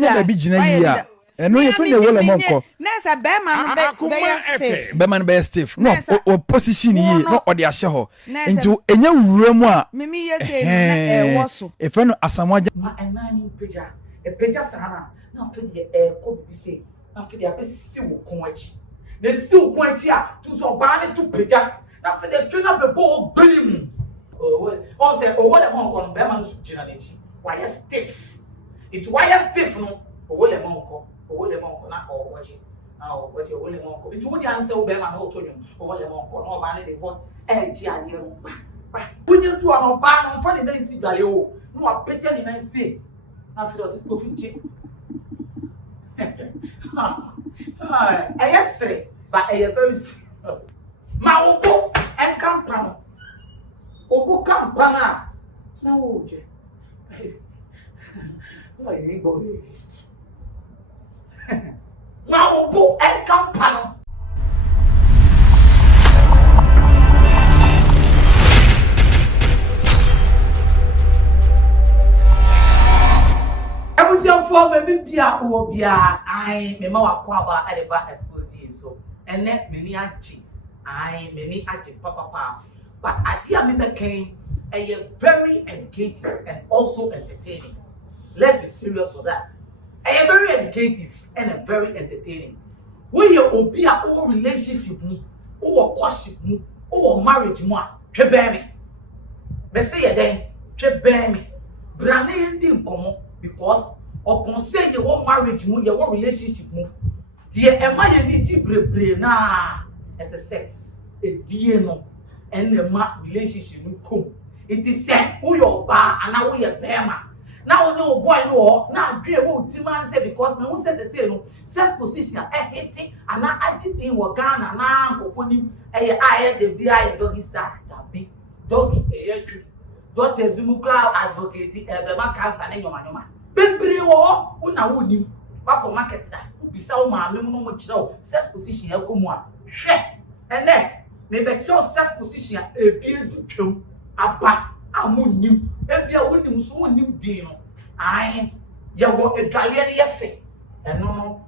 nya bi gina yi a eno ye fe ne wole monko na say be man be stiff no o position yi no o de ahye ho nti enya wura mu a mimi ye say no na wo so e fe no Asamoah Gyan ma enani peja sana na fe de ko bi say na fe de abesi wo kon achi na si wo kon achi a tu so ba ne tu peja na fe de twena be bo gbim o say o wole monko be man su gina n'echi why stiff it why stiff no o wole monko na o waji na o waji o wole monko it wo di anse wo be man o to nyum o wole monko na o ba ne de wo ji ade no ba bunye tu an ba no fa ne na isi dwale o no apeja ni na isi na fi do se ko finche ayesre ba eye very ma obo en kampano obo kampana na wo je ai ni go ma obo en kampano for me bia o bia ai me ma wakwa ba aleba Xposed so ene me ni achi ai me ni achi papa but idea me be ken very educative and also entertaining. Let's be serious for that. Very educative and very entertaining. We your obi a o relationship mu o courtship mu o marriage mu a hwe be me be say ye den hwe be me brane ndi nkomo because upon say you want marriage mu you want relationship mu the ema ye ni ji brebre na at the sex e die no and the relationship mu kom it is say who your ba and now your bema now no boy no na dwe wo ti man say because me who say no sex position hit and na agiti wo Ghana na nkofo ni aye de bi aye doggy star that big doggy twi doctors bi mu kra advocate be ma cancer na nyoma bebre wo una wonim wako market da ubisa wo ma me no mo kire sex position ya komu a hwe ene me be kire sex position e bi edutwam aba amunnim e bia wonim so wonim din no ai ye wo edwale ne ye fe eno no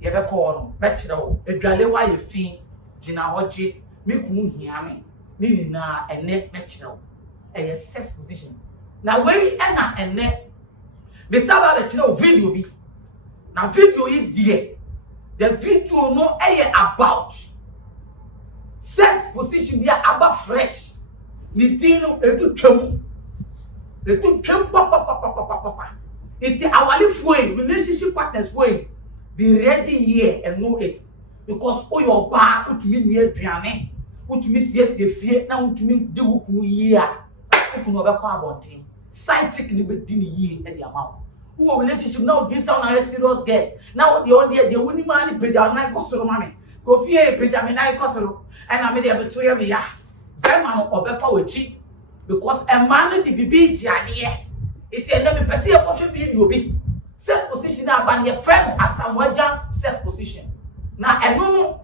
ye be ko no be kire wo edwale wa ye fi gina hoje me ku hia me ni na ene be kire wo e sex position na we ena ene me saba be kire video bi na video yi die the video no about sex position dia aba fresh ni dino etutwam papa iti awali foi relationship partners foi be ready here and know it because o your ba utumi nua aduane utumi siesie fie na utumi de wukunu yi a ukunu obekọ abonten side chick ni be di ni yi e dia ma who relationship now this sound a serious girl now the only the winning man peja na ikosoro mame ko fie peja me na ikosoro and na me dey beto ya me ya dem man obefa wachi because a man dey bibi ji ade it e let me person e ko hwe bi obi sex position na ban your friend Asamoah Gyan sex position na eno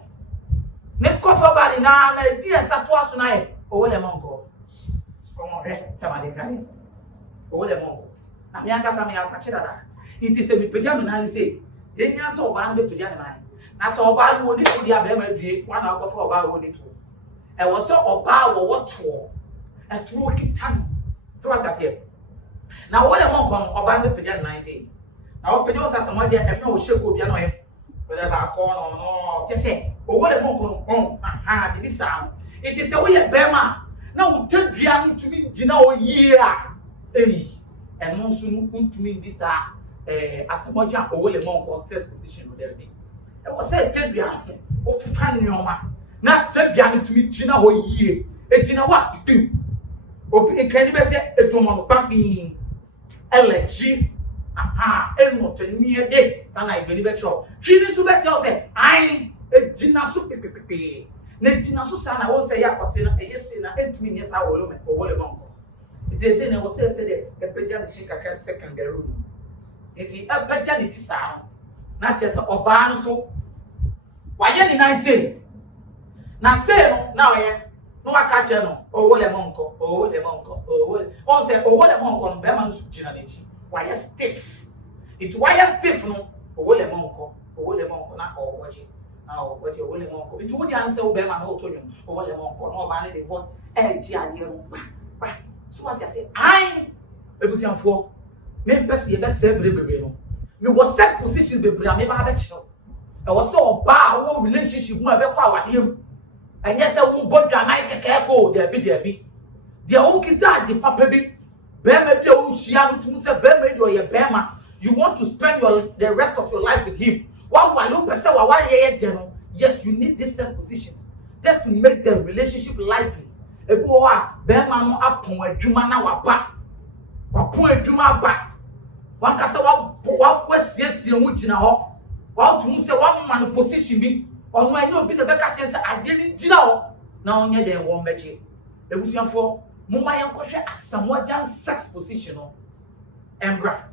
ne ko for bali na di ensato aso na e o wole monko komo re tama de kai o wole monko na mi anga sama ya kwachi dada iti se mi peja me na ni se enya so oba ande peja na na so oba ni woni to dia be ma due wana akọ for oba woni to e wo so oba wo woto e to kitan so what I say na wo le monko oba ande peja na ni se na wo peja osa Asamoah Gyan e me wo sheko bia no e wo le ba ko no je se o wo le monko no aha de bi sa iti se wo ye be ma na wo tadua no tumi gina o yie a and no soon untumi bisa Asamoah Gyan o wole monko sex position no there be e wo say tadua o fifa nyoma na tadua no tumi gina ho yie e gina wa du obi e kan be say edomo no papi elegy aha eno tanie de sana e beli be tro twi ni so be tell say ai e gina so pepepe na gina so sana wo say yakote na e yesi na entumi ni sa wole monko they say na say the peja ni kaka secondary room enti a peja ni ti sa na che so oba no so waye ni na say no na waye no aka che no o wole monko o wole on say o wole monko no be ma no su gina n'echi waye stiff It wire stiff no. Owole monko na owoje. Na owoje owole monko. It would answer obe man o to you. Owole monko no ba ne dey what ji aye ba. So what I say, I ebusianfo. Me pese ye be se bebrebe no. Me was sex positions bebrebe me ba be chiro. E was so ba wo relationship mu e be kwa wadem. Enye se wo bodwa na keke ko there be. There o kita di papa bi. Be me bi o hia no tum se be me di o ye be ma. You want to spend the rest of your life with him. Yes, you need these sex positions just to make the relationship lively. Asamoah Gyan sex position. Embra,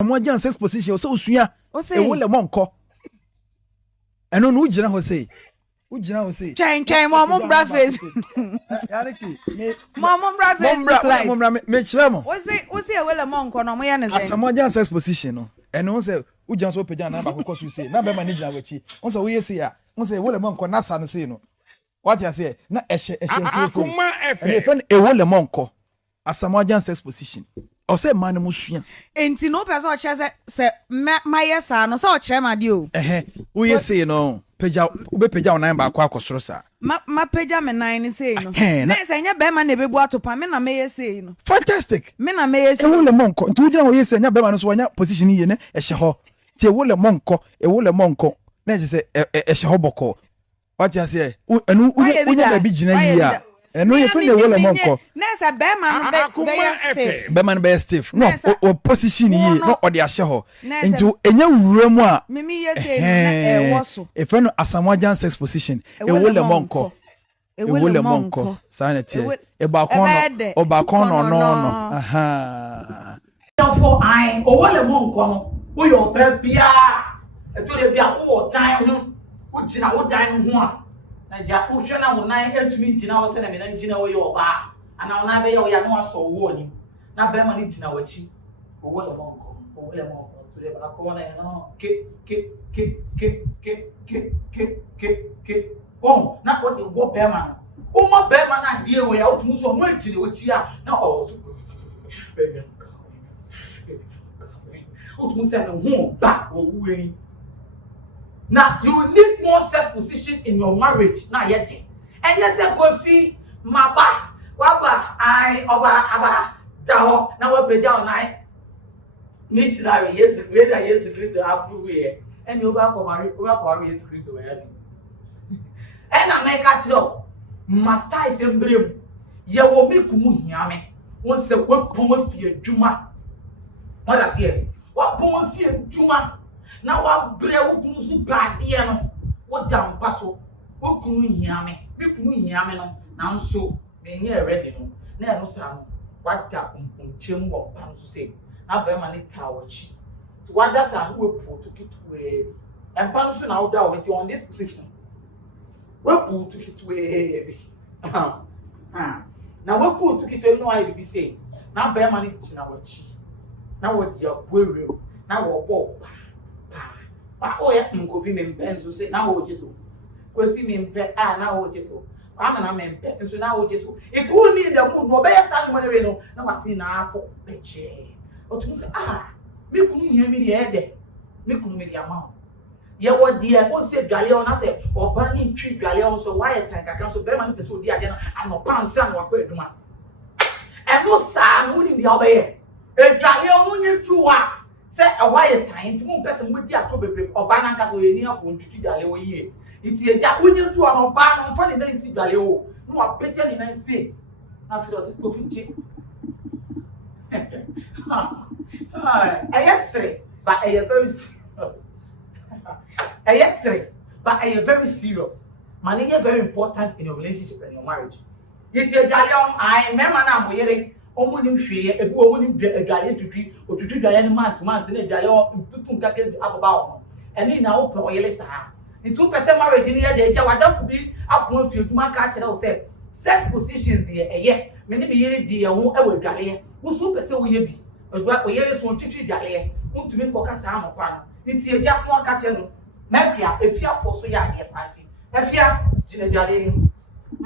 Asamoah Gyan sex position so usua e wo le monko eno no ugina ho sei chain mom bra face yariki mom bra face mom bra me kire mo wo say e wo le monko no mo ye ne say Asamoah Gyan sex position no eno say ugina so pagya na ba kokko so sei na be ma ne gina wachi won say wo ye sei a won say wo le monko na sa no sei no what you say na ehye akuma efe e wo le monko Asamoah Gyan sex position o say man musua enti no person o che se mayesa no so o che ma de o wo ye say no pagya ube pagya onan ba kwa akosoro sa ma pagya me nan ni say no na se nya be ma na bebu atopa me na me ye say no fantastic me na me ye say e wo le monko nti wo gina wo ye say nya be ma no so nya position ye ne ehye ho ti e wo le monko na je say ehye ho boko what you say enu unya ba bi gina yi a enu ye fe ne wo le monko na se be ma no be stiff no o position yi no o de ahye ho nti enya wura mu a me ye say no na e wo so e fe no Asamoah Gyan sex position e wo le monko sa na tie e ba kon no aha for I o wo le monko no wo yo ba bia e to de bia wo dan ho wo gina wo dan ho a na ja wo hwe na wo nan etumi gina wo se na me na gina wo ye oba ana wo na be ye wo ya no aso wo ni na be ma ni gina wachi wo le monko to de ba ko na no ke oh na what the wo be ma no o mo be ma na die wo ya wo tumu so no gina wachi a na o so be o tumu se no hu ba wo wueni. Now you need more sex position in your marriage. Now yet, and yes, a coffee, maba, waba, I aba daho. Now we be down I missionary. Yes, Christ approve here. And you back over yes, Christ we have. And I make at all. Master is emblem. Ye will make kumu hiame. Once a work pomo fear juma. What I say? What pomo fear juma? Na wa bre wo kunu su baade no wo dampa so wo kunu hiame me kunu hiame no na nso me nye ready no na eno sa no wa da kompomchem wo pa no so say na ba ma ne ta wo chi to wa da sa no we pu to kitwe empa no so na wo da wo on this position we pu to kitwe na we pu to kitwe no I be say na ba ma ne chi na wo chi na wo dia buewe na wo bo oh yeah, Mkovi mempe so say na wo jeso. Kwesi mempe na wo jeso. Ama na mempe so na wo jeso. It will need the mood no be say no we no na wasi na afọ peche. Otumu say me kunu hia mi de ede. Me kunu me de ama. Ye wo de o say dwale o na say oba ni ntwi dwale o so why tan kaka so be ma ni pese odi ade no anopa nsa na wakọ eduma. Eno sa no ni de obeye. E dwale o no nyetu wa say a wire time to person with the October or banana so you near for to the year. It's a jack when you two are ban on funny days. No, a picture in I say. After us, coffee chip. Yes, sir, but I am very serious. Yes, sir, but I am very serious. Money is very important in your relationship and your marriage. It's a dialogue. I remember now, we're omunim hweye ebu omunim adwale tutwi otutu dwale ne mant na dwale tutu nkake ababa ho eni na wo pe oyele saa ntu pese marriage ni ya de eja wadafo bi apon fi eduma ka kire wo say sex positions de eye me ne bi yiri di ye ho e wadwale wo su pese wo ye bi Odwa oyere so ntwitwi dwale untumi koka saa no kwa no nti eja no aka che no mapia efia fo so ya ade party efia gina dwale ni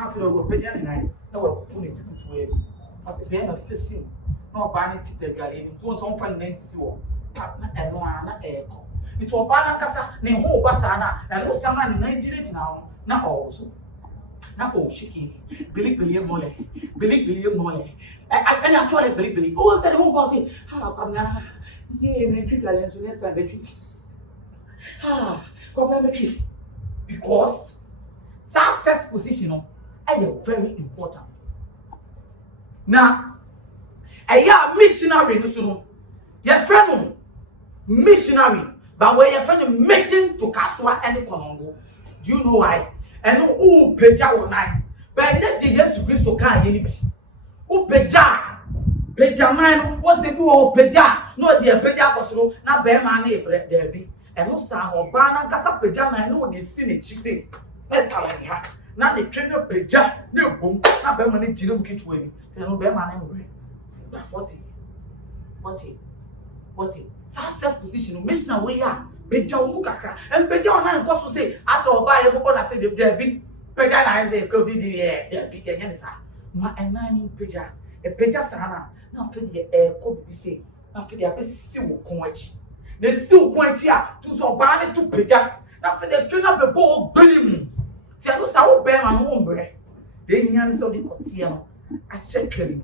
afi go peja ni nai na wo puni tikutu e ase be na fesi na oba ni pita dwale ni to so mfa ni nsisi wo na eno ana eko nti oba na kasa ne ho oba saa na eno sama ni Nigeria gina ho na owo na o shiki bilik mole I actually bilik oh said who go say come na ye me treat like so next time be come me treat because success position no is very important now a missionary no so no your friend missionary but when your friend mission to Kaswa and Konongo do you know why and who peja online but that Jesus Christ can ye bi who peja man was the do peja no dey peja kosoro na be man na ebre there bi and no sa oba na kasa peja man no dey see ne chise e tala ni ha na dey train peja na bom na be man jire mu kitu ani no be man na ebre what success position mission way ya peja omu kaka and peja online go so say as oba ye go na say there bi peja na say covid there bi enya ni sa ma enani peja e peja sana na fe de ko bi say na fe de apesi wo kon achi na si wo kon achi a tu so oba ne tu peja na fe de twena be bo gbim ti anu sa wo be ma no mbre de nyan so de kotia no a checkli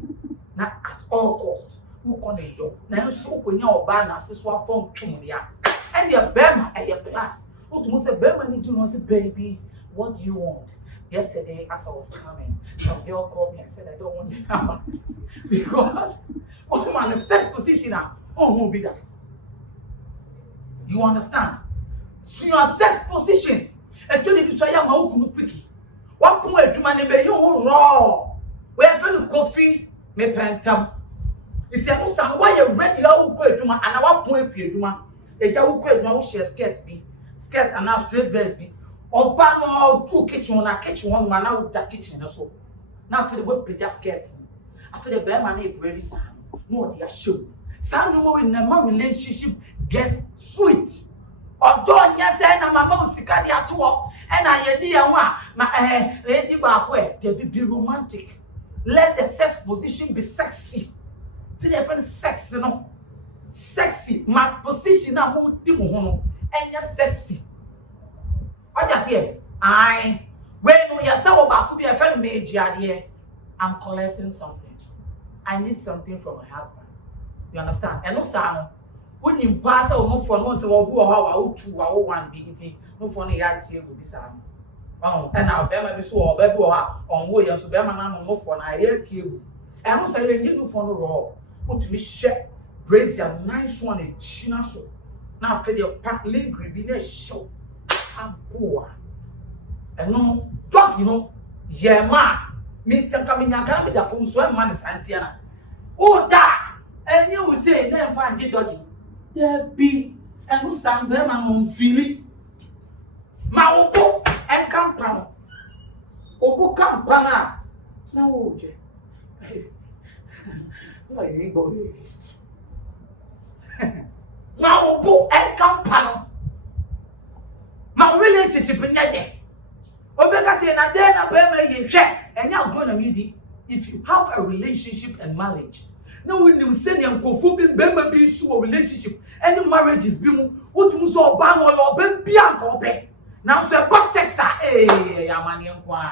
na at all costs who can enjoy na so konya oba na se so afon twum ya and your bema at your class who to say bema need to say baby what do you want yesterday as I was coming some girl called me and said I don't want to come because oh man the first position now who be that you understand so you assess positions and to the so ya ma okunu quickly one pon aduma ne be you raw we are trying to coffee me pentam it's a some why you ready how go aduma and one pon afi aduma eja wo go aduma wo share skirt and now straight dress bi oba no do kitchen na kitchen one man na wo da kitchen no so na after the way peja skirt after the bear man e brave sa no dey show sa no more in my relationship gets sweet odo nya say na mama usika dey ato and I dey one ma di ba ko e dey be romantic let the sex position be sexy see the friend sexy no sexy my position na mo di mo ho no enya sexy what you say I when you say oba ku be a friend me jiade I'm collecting something I need something from my husband you understand and no sa no when you pass o for no say wo bu o ha wa o tu wa o one bi nti no for no ya tie go bi sa no and now be ma bi so o be bu o ha on wo ye so be ma na no for na ya tie go and no say you do for no ro o to me share brace your nice one e china so na fe the pack link bi na show aboa and no dog you know yeah ma me tanka me nyaka me da fo so e ma ne santia na o da and you say na em fa nje dodgy there be and no sam be ma no fili ma obo en kampan obo kampan na wo je like ni go ma obo en kampan ma relationship nya de obeka say na dey na be ma ye hwe enya go na me di if you have a relationship and marriage no we nim say ne nkofo bi be ma bi su relationship and marriages bi mu wotum so oba no yo be bia ka obe na so e bo sexa ya mane nkwa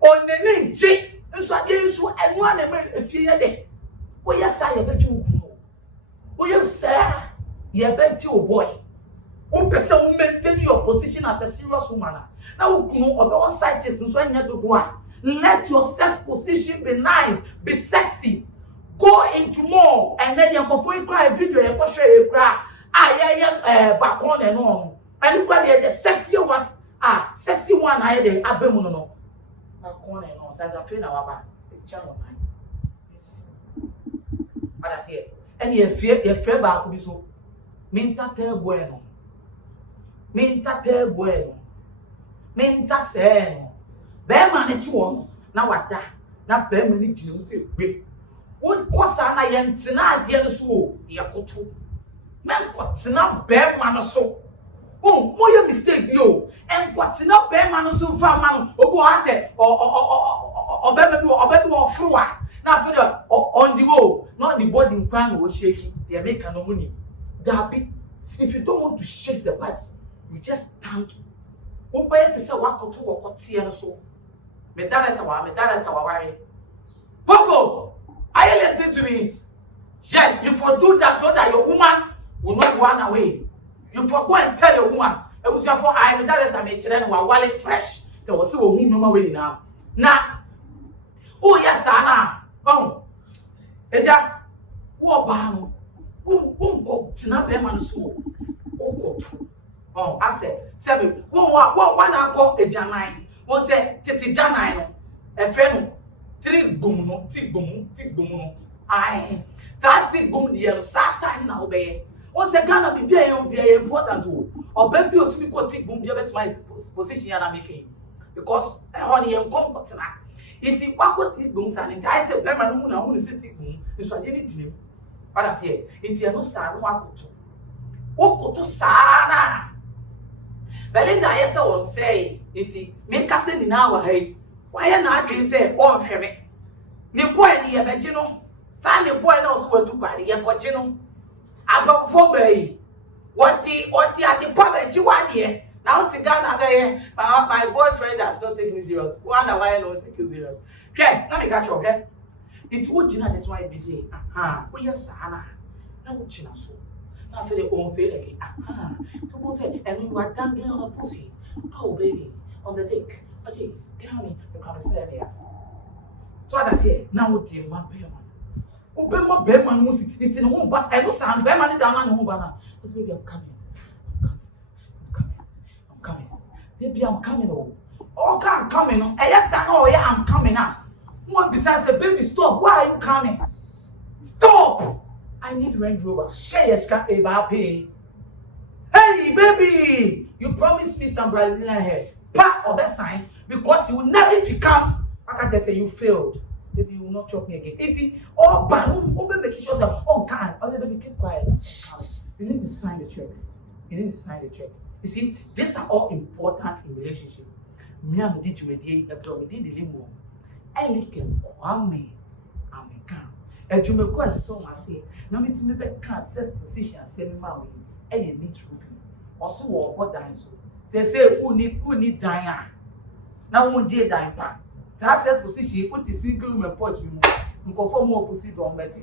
onene nji nso ade nso enu ana me efie ye de wo ye sa ye be ti wo wo ye sa ye be ti o boy o pese o maintain your position as a serious woman na wo kunu obe one side chicks nso anya dodo a let your sex position be nice be sexy go into more and then you go for a video you go share a cry back on and on and the sexy was sexy one I the abemu no back on and on so I feel na wa picture on mine yes but I see and you fear back bi so minta te bueno minta se no be ma ne tuo na wada na be ma ni ginu se gbe What cosa na yentina dear so, Yakoto. Men kotina bear man so. Oh, more mistake, yo. And kotina bear man so far man, I said, or baby or fruit. Now for the on the wall, not the body plan was shaking, they make no money. Darby, if you don't want to shake the body, you just stand. Open to say 1 or 2 or 3 so. Medalata, Boko, are you listening to me? Yes, you do that so that your woman will not run away. You forgo and tell your woman, it was your for I medalata made children were wallet fresh. There was still a woman no way now. Now, oh, yes, Anna. Oh, Eja, what bang? Boom, go to not them and so. Oh, I said, 7. One uncle, a janine. One said, Titi Janine, a friend. 3 boom, tick boom. Aye, that tick boom, the last time now, babe. Once a gun be important to, or baby to be called tick boom, the other my position I'm making. Because honey and come to that. It's a quack tick booms and I said, Lemon, I want to say tick boom, it's what you need to do. What I say, it's a no son, walk to Sana. Belinda, yes, I will say, it make us in our hay. Why not can say, oh, Hermit? The boy, the Avengino, Sandy boy knows where to buy the Yankogino. I got 4 bay. What the department you want here? Now to Ghana there, my boyfriend does not take me serious. Wonder why I don't take you serious. Okay, let me catch you, okay? It's what Gina is why busy. Aha, oh yes, Anna. Now what Gina so. Now for the own fail again. Aha, suppose and you are dangling on a pussy. Oh, baby, on the dick. But you tell me, you come and say here. So I say, now what do you want, Bearman? Oh, Bearman, it's in the home bus. I know some Bearman down on the home banner. Because maybe I'm coming. Maybe I'm coming. Oh, I'm coming. Yes, I know, yeah, I'm coming now. What besides the baby, stop. Why are you coming? Stop! I need Range Rover. Hey, baby! You promised me some Brazilian hair. Part of that sign, because you will never, if it comes, I can just say you failed. Maybe you will not chop me again. It's all bad. Make sure that oh, can't. Oh, baby, keep quiet. You need to sign the check. You see, these are all important in relationship. Me and me did the limo. I can call me. I'm a can. And you may go as so I say. Now me to me can assess position and say me mammy. I need roofing. Also, what dying so. Say who need dying. Now one day dying back. The access position put the single room and porch room. You conform more Posítίon better.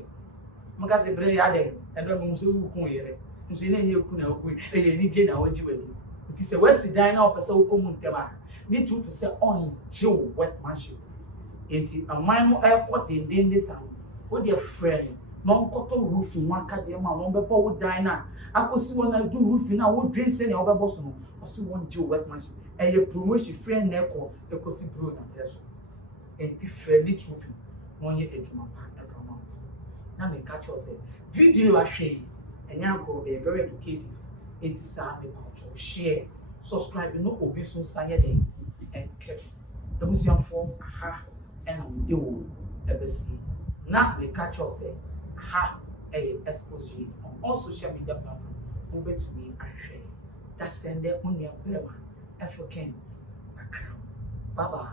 Because the brain are and don't so who here. You see, you couldn't need Jane or Jewel. It is a West diner of a so common tema. Need to say on Joe workmanship. It is a minor airport in this sound. What dear friend, non cotton roof in one cat, dear man, on the power diner. I could see when I do roofing, I would drink any other bosom. Or see one Joe workmanship. And your promotion friend Neco, the Cosi Bruin and Peso. And differently roofing. 1 year into my partner. Now, me catch yourself. Video are shame. And now go be very educative. It is about your share. Subscribe, no obesity, Saturday, and catch the museum form. Aha, and I'm doing everything. Now, we catch yourself. Aha, a Xposed on all social media platforms. Over to me and share. That's send their own young Bearman. Africans. Bye bye.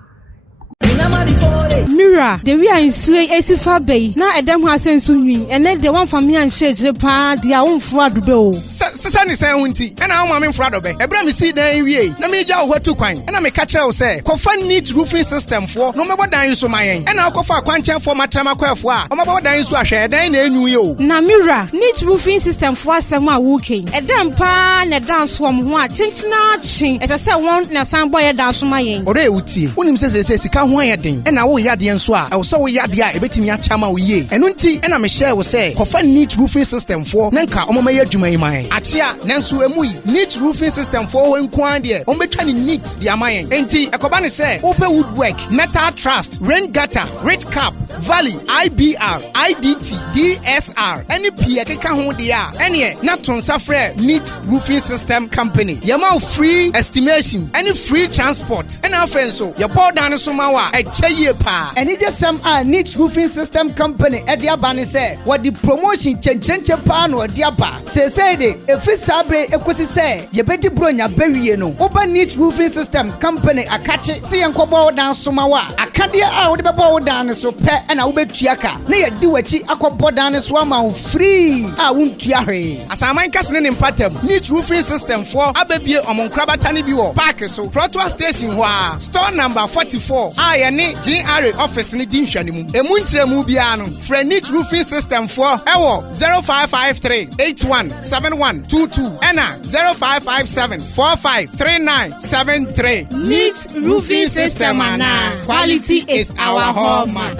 Mira, the we are in Sway Asifa Bay. Now a damn has sent Sunny, and then the one from me and shades the pa, the own fraud bill. Sunny Santi, and I'm in front of it. Abraham see the area. Let me jaw what to coin, and I may catch out say, Confine neat roofing system for no matter dying so my and I'll go for a quantum for my Tamaquafwa, or my dying so I share, then you. Now, Mira, neat roofing system for Asamoah Gyan. A damn pan, a dance from one, chinching, as I said, one, and a samboy dance from my end. Or they would see, when him says, he can't wire thing, and I will yadi and swat. I was so yadia, a bit in your chama we and unti, and I'm a share will say, Confine neat roofing system for Nanka, Omaya Jumay. Atia, Nansu Emui, neat roofing system for when Quandia, Ometani neat, the Amayan. Enti, a Kobani say, open woodwork, metal trust, rain gutter, rich cap, valley, IBR, IDT, DSR, any Piaka home they are, any not transfer neat roofing system company. Yamau free estimation, any free transport, and our friends so, your poor Danosumawa, a chaye pa, ɛni gye sɛm a Neat Roofing System Company ɛde aba ne sɛ wɔde promotion kyɛnkyɛnkyɛn paa na wɔde aba seesei de efiri saa bere ekosi sɛ yɛbɛdi bronya bɛwie no woba Neat Roofing System Company akakye sɛ yɛnkɔbɔ wo dan soma wa akadeɛ a wode bɛbɔ wo dan ne so pɛ ɛna wobɛtua ka na yɛdi w'akyi akɔbɔ dan ne so ama wo free a wontua hwee asaman kase ne mpatam Neat Roofing System for abɛbie ɔmonkrabata ne bi wɔ park so Protoa Station hɔ a store number 44 a yɛne GRA office ne di nhwɛ ne mu emu nkyerɛmu biara no frɛ Neat Roofing System for ɛwɔ 0553 817122 ɛna 0557 453973 Neat Roofing System, quality is our hallmark.